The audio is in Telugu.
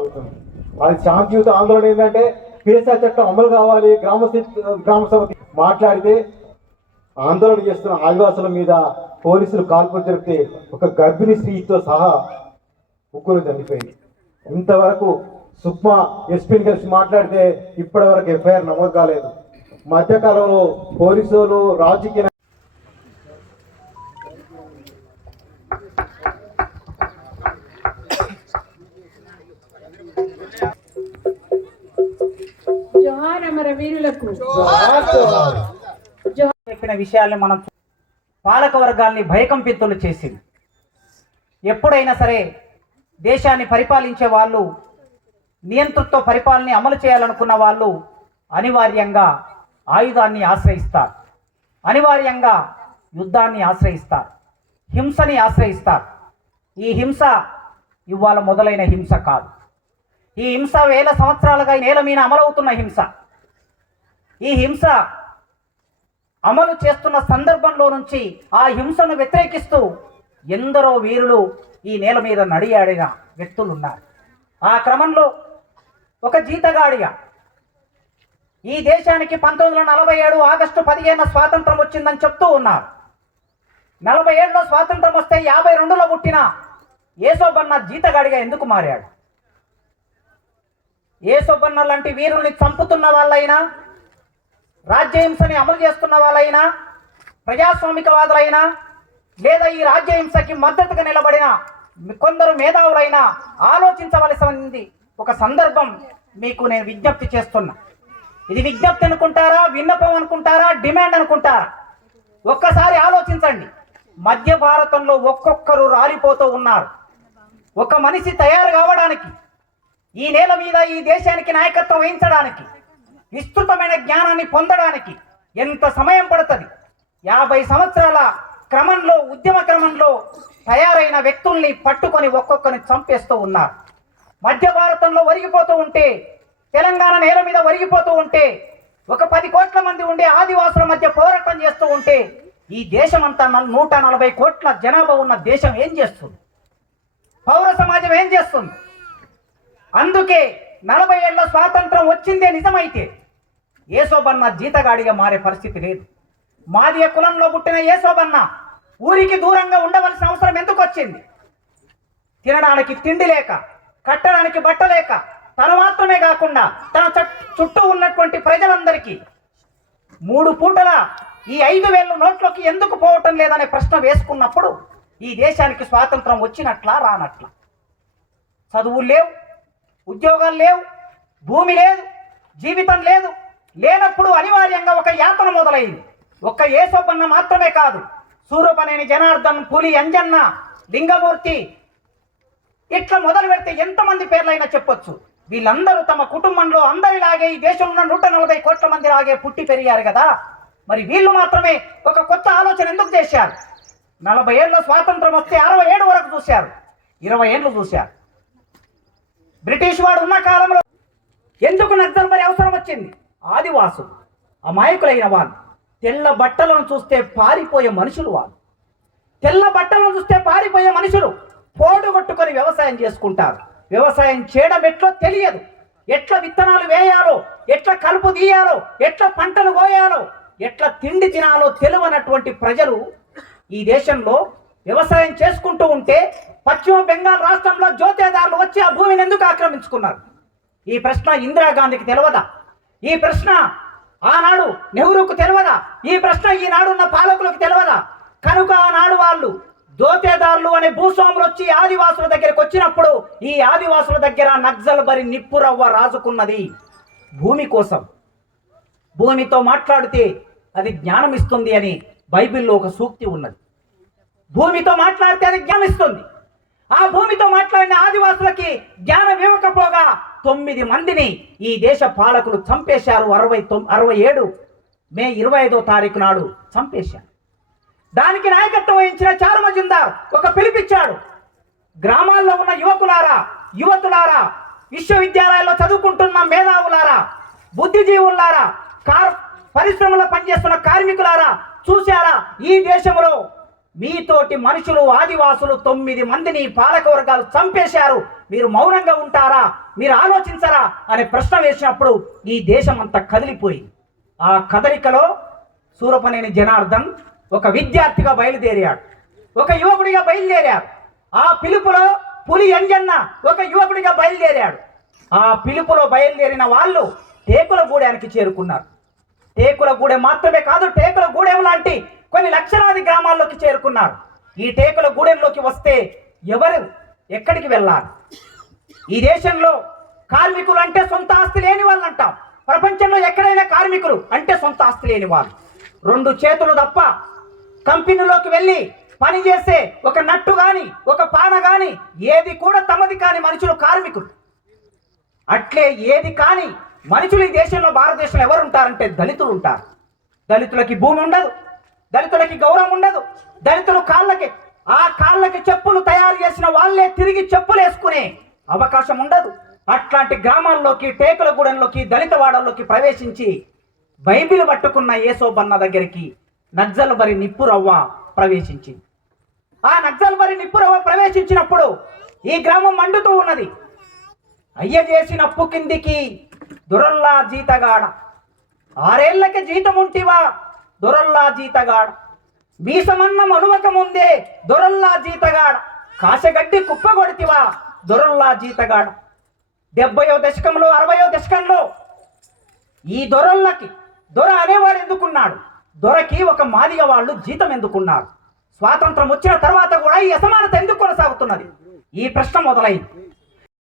సాగుతుంది. అది శాంతియుత ఆందోళన ఏంటంటే PSR చట్టం అమలు కావాలి, గ్రామ సభ మాట్లాడితే ఆందోళన చేస్తున్న ఆదివాసుల మీద పోలీసులు కాల్పులు జరిపితే ఒక గర్భిణీ స్త్రీతో సహా ముగ్గురు చనిపోయింది. ఇంతవరకు సుక్మా ఎస్పీని కలిసి మాట్లాడితే ఇప్పటి వరకు FIR నమోదు కాలేదు. మధ్యకాలంలో పోలీసులు రాజకీయ చెప్పిన విషయాల్ని మనం పాలక వర్గాల్ని భయకంపితులు చేసింది. ఎప్పుడైనా సరే దేశాన్ని పరిపాలించే వాళ్ళు, నియంతృత్వ పరిపాలన అమలు చేయాలనుకున్న వాళ్ళు అనివార్యంగా ఆయుధాన్ని ఆశ్రయిస్తారు, అనివార్యంగా యుద్ధాన్ని ఆశ్రయిస్తారు, హింసని ఆశ్రయిస్తారు. ఈ హింస ఇవాళ మొదలైన హింస కాదు. ఈ హింస వేల సంవత్సరాలుగా నేల మీద అమలవుతున్న హింస. ఈ హింస అమలు చేస్తున్న సందర్భంలో నుంచి ఆ హింసను వ్యతిరేకిస్తూ ఎందరో వీరులు ఈ నేల మీద నడియాడిన వ్యక్తులు ఉన్నారు. ఆ క్రమంలో ఒక జీతగాడిగా ఈ దేశానికి 1947 ఆగస్టు 15 స్వాతంత్రం వచ్చిందని చెప్తూ ఉన్నారు. 47లో స్వాతంత్రం వస్తే 52లో పుట్టిన ఏసోబన్న జీతగాడిగా ఎందుకు మారాడు? ఏసోబన్న లాంటి వీరుల్ని చంపుతున్న వాళ్ళైనా, రాజ్యహింసని అమలు చేస్తున్న వాళ్ళైనా, ప్రజాస్వామికవాదులైనా, లేదా ఈ రాజ్యహింసకి మద్దతుగా నిలబడిన కొందరు మేధావులైనా ఆలోచించవలసింది ఒక సందర్భం మీకు నేను విజ్ఞప్తి చేస్తున్నా. ఇది విజ్ఞప్తి అనుకుంటారా, విన్నపం అనుకుంటారా, డిమాండ్ అనుకుంటారా? ఒక్కసారి ఆలోచించండి. మధ్య భారతంలో ఒక్కొక్కరు రాలిపోతూ ఉన్నారు. ఒక మనిషి తయారు కావడానికి, ఈ నేల మీద ఈ దేశానికి నాయకత్వం వహించడానికి, విస్తృతమైన జ్ఞానాన్ని పొందడానికి ఎంత సమయం పడుతుంది? 50 సంవత్సరాల క్రమంలో, ఉద్యమ క్రమంలో తయారైన వ్యక్తుల్ని పట్టుకొని ఒక్కొక్కరిని చంపేస్తూ ఉన్నారు. మధ్య భారతంలో ఒరిగిపోతూ ఉంటే, తెలంగాణ నేల మీద ఒరిగిపోతూ ఉంటే, ఒక 10 కోట్ల మంది ఉండే ఆదివాసుల మధ్య పోరాటం చేస్తూ ఉంటే, ఈ దేశమంతా 140 కోట్ల జనాభా ఉన్న దేశం ఏం చేస్తుంది? పౌర సమాజం ఏం చేస్తుంది? అందుకే 40 ఏళ్ళ స్వాతంత్రం వచ్చిందే నిజమైతే ఏసోబన్న జీతగాడిగా మారే పరిస్థితి లేదు. మాదియ కులంలో పుట్టిన ఏసోబన్న ఊరికి దూరంగా ఉండవలసిన అవసరం ఎందుకు వచ్చింది? తినడానికి తిండి లేక, కట్టడానికి బట్ట లేక, తను మాత్రమే కాకుండా తన చుట్టూ ఉన్నటువంటి ప్రజలందరికీ 3 పూటల ఈ 5,000 నోట్లోకి ఎందుకు పోవటం లేదనే ప్రశ్న వేసుకున్నప్పుడు ఈ దేశానికి స్వాతంత్రం వచ్చినట్లా రానట్లా? చదువులు లేవు, ఉద్యోగాలు లేవు, భూమి లేదు, జీవితం లేదు. లేనప్పుడు అనివార్యంగా ఒక యాతన మొదలైంది. ఒక్క ఏసోబన్న మాత్రమే కాదు, సూరపనేని జనార్దన్, పులి అంజన్న, లింగమూర్తి, ఇట్లా మొదలు పెడితే ఎంతమంది పేర్లైనా చెప్పొచ్చు. వీళ్ళందరూ తమ కుటుంబంలో అందరిలాగే ఈ దేశంలో 140 కోట్ల మంది లాగే పుట్టి పెరిగారు కదా. మరి వీళ్ళు మాత్రమే ఒక కొత్త ఆలోచన ఎందుకు చేశారు? 40 ఏళ్ళ స్వాతంత్రం వస్తే 67 వరకు చూశారు, 20 ఏళ్ళు చూశారు. బ్రిటిష్ వాడు ఉన్న కాలంలో ఎందుకు నక్సల్ మరి అవసరం వచ్చింది? ఆదివాసులు అమాయకులైన వాళ్ళు, తెల్ల బట్టలను చూస్తే పారిపోయే మనుషులు, వాళ్ళు తెల్ల బట్టలను చూస్తే పారిపోయే మనుషులు పోటుగొట్టుకొని వ్యవసాయం చేసుకుంటారు. వ్యవసాయం చేయడం ఎట్లో తెలియదు, ఎట్లా విత్తనాలు వేయాలో, ఎట్లా కలుపు తీయాలో, ఎట్లా పంటలు కోయాలో, ఎట్లా తిండి తినాలో తెలియనటువంటి ప్రజలు ఈ దేశంలో వ్యవసాయం చేసుకుంటూ ఉంటే పశ్చిమ బెంగాల్ రాష్ట్రంలో జోతేదారులు వచ్చి ఆ భూమిని ఎందుకు ఆక్రమించుకున్నారు? ఈ ప్రశ్న ఇందిరాగాంధీకి తెలియదా? ఈ ప్రశ్న ఆనాడు నెహ్రూకు తెలియదా? ఈ ప్రశ్న ఈనాడున్న పాలకులకు తెలియదా? కనుక ఆనాడు వాళ్ళు దోతేదారులు అనే భూస్వాములు వచ్చి ఆదివాసుల దగ్గరికి వచ్చినప్పుడు ఈ ఆదివాసుల దగ్గర నక్సల్ బరి నిప్పురవ్వ రాజుకున్నది భూమి కోసం. భూమితో మాట్లాడితే అది జ్ఞానం ఇస్తుంది అని బైబిల్లో ఒక సూక్తి ఉన్నది. భూమితో మాట్లాడితే అది జ్ఞానం ఇస్తుంది. ఆ భూమితో మాట్లాడిన ఆదివాసులకి జ్ఞానం ఇవ్వకపోగా 9 మందిని ఈ దేశ పాలకులు చంపేశారు. 67 మే 25వ తారీఖు నాడు చంపేశారు. దానికి నాయకత్వం వహించిన చారు మజుందార్ ఒక పిలిపిచ్చాడు. గ్రామాల్లో ఉన్న యువతులారా, విశ్వవిద్యాలయాల్లో చదువుకుంటున్న మేధావులారా, బుద్ధిజీవులారా, పరిశ్రమలో పనిచేస్తున్న కార్మికులారా, చూశారా? ఈ దేశంలో మీతోటి మనుషులు ఆదివాసులు 9 మందిని పాలక వర్గాలు చంపేశారు. మీరు మౌనంగా ఉంటారా? మీరు ఆలోచించరా అనే ప్రశ్న వేసినప్పుడు ఈ దేశం అంతా కదిలిపోయింది. ఆ కదలికలో సూరపనేని జనార్దన్ ఒక విద్యార్థిగా బయలుదేరాడు, ఒక యువకుడిగా బయలుదేరాడు. ఆ పిలుపులో పులి అంజన్న ఒక యువకుడిగా బయలుదేరాడు. ఆ పిలుపులో బయలుదేరిన వాళ్ళు టేకులగూడెనికి చేరుకున్నారు. టేకులగూడెం మాత్రమే కాదు, టేకులగూడెం లాంటి కొన్ని లక్షలాది గ్రామాల్లోకి చేరుకున్నారు. ఈ టేకులగూడెంలోకి వస్తే ఎవరు ఎక్కడికి వెళ్ళాలి? ఈ దేశంలో కార్మికులు అంటే సొంత ఆస్తి లేని వాళ్ళు అంటాం. ప్రపంచంలో ఎక్కడైనా కార్మికులు అంటే సొంత ఆస్తి లేని వాళ్ళు. 2 చేతులు తప్ప కంపెనీలోకి వెళ్ళి పనిచేసే ఒక నట్టు కానీ ఒక పాన కానీ ఏది కూడా తమది కాని మనుషులు కార్మికులు. అట్లే ఏది కాని మనుషులు ఈ దేశంలో, భారతదేశంలో ఎవరు ఉంటారంటే దళితులు ఉంటారు. దళితులకి భూమి ఉండదు, దళితులకి గౌరవం ఉండదు. దళితులు కాళ్ళకి చెప్పులు తయారు చేసిన వాళ్ళే తిరిగి చెప్పులు వేసుకునే అవకాశం ఉండదు. అట్లాంటి గ్రామాల్లోకి, టేకులగూడెంలోకి, దళితవాడల్లోకి ప్రవేశించి బైబిల్ పట్టుకున్న యేసోబన్న దగ్గరికి నక్సల్బరి నిప్పురవ్వ ప్రవేశించింది. ఆ నక్సల్బరి నిప్పురవ్వ ప్రవేశించినప్పుడు ఈ గ్రామం మండుతూ ఉన్నది. అయ్య చేసిన అప్పు కిందికి దొరల్లా జీతగాడ, 6 ఏళ్లకి జీతం ఉంటివా దొరల్లా జీతగాడ, మీసమన్న మనువక ముందే దొరల్లా జీతగాడ, కాశగడ్డి కుప్పగొడితివా దొరల్లా జీతగాడ. 70వ దశకంలో 60వ దశకంలో ఈ దొర అనేవాడు ఎందుకున్నాడు? దొరకి ఒక మాదిగ వాళ్ళు జీతం ఎందుకున్నారు? స్వాతంత్రం వచ్చిన తర్వాత కూడా ఈ అసమానత ఎందుకు కొనసాగుతున్నది? ఈ ప్రశ్న మొదలైంది.